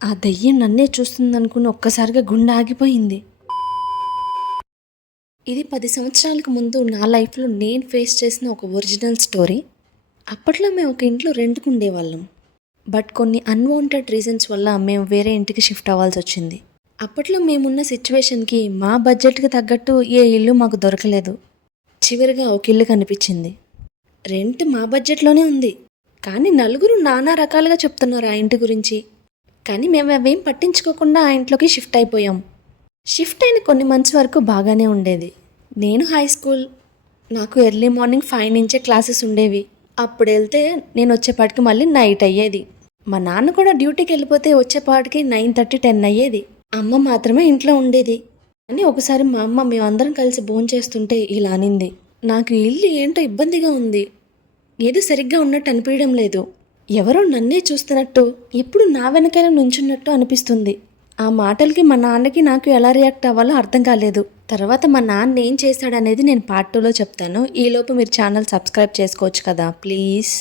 ఆ దెయ్యం నన్నే చూస్తుందనుకుని ఒక్కసారిగా గుండె ఆగిపోయింది. ఇది 10 సంవత్సరాలకు ముందు నా లైఫ్‌లో నేను ఫేస్ చేసిన ఒక ఒరిజినల్ స్టోరీ. అప్పట్లో మేము ఒక ఇంట్లో రెంట్‌కి ఉండేవాళ్ళం. బట్ కొన్ని అన్‌వాంటెడ్ రీజన్స్ వల్ల మేము వేరే ఇంటికి షిఫ్ట్ అవ్వాల్సొచ్చింది. అప్పట్లో మేమున్న సిట్యుయేషన్‌కి మా బడ్జెట్‌కి తగ్గట్టు ఏ ఇల్లు మాకు దొరకలేదు. చివరగా ఒక ఇల్లు కనిపించింది. రెంట్ మా బడ్జెట్‌లోనే ఉంది. కానీ నలుగురు నానా రకాలుగా చెప్తున్నారు ఆ ఇంటి గురించి. కానీ మేము అవేం పట్టించుకోకుండా ఆ ఇంట్లోకి షిఫ్ట్ అయిపోయాం. షిఫ్ట్ అయిన కొన్ని మంత్స్ వరకు బాగానే ఉండేది. నేను హై స్కూల్. నాకు ఎర్లీ మార్నింగ్ 5 నుంచే క్లాసెస్ ఉండేవి. అప్పుడు వెళ్తే నేను వచ్చేపాటికి మళ్ళీ నైట్ అయ్యేది. మా నాన్న కూడా డ్యూటీకి వెళ్ళిపోతే వచ్చేపాటికి 9:30, 10 అయ్యేది. అమ్మ మాత్రమే ఇంట్లో ఉండేది. కానీ ఒకసారి మా అమ్మ మేమందరం కలిసి భోంచేస్తుంటే ఇలా అనింది. నాకు ఈ ఇల్లు ఏంటో ఇబ్బందిగా ఉంది. ఏదో సరిగ్గా ఉన్నట్టు అనిపించడం లేదు. ఎవరో నన్నే చూస్తున్నట్టు, ఎప్పుడు నా వెనకాల నుంచున్నట్టు అనిపిస్తుంది. ఆ మాటలకి మా నాన్నకి నాకు ఎలా రియాక్ట్ అవ్వాలో అర్థం కాలేదు. తర్వాత మా నాన్న ఏం చేశాడనేది నేను పార్ట్ 2లో చెప్తాను. ఈలోపు మీరు ఛానల్ సబ్స్క్రైబ్ చేసుకోవచ్చు కదా ప్లీజ్.